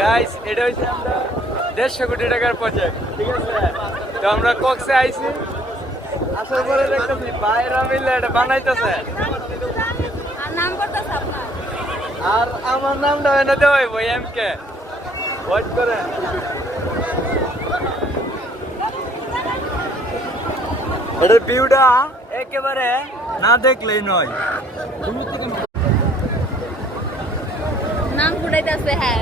Guys এটা দেড়শো কোটি টাকার প্রজেক্ট ঠিক আছে? তো আমরা কক্সে বাইরা মিলে এটা বানাইতেছে। আর আমার নামটা হয় না দেওয়াই এম কে ওয়েট করে এটার ভিউটা একেবারে না দেখলেই নয়। নাম ফুটাইতেছে হ্যাঁ।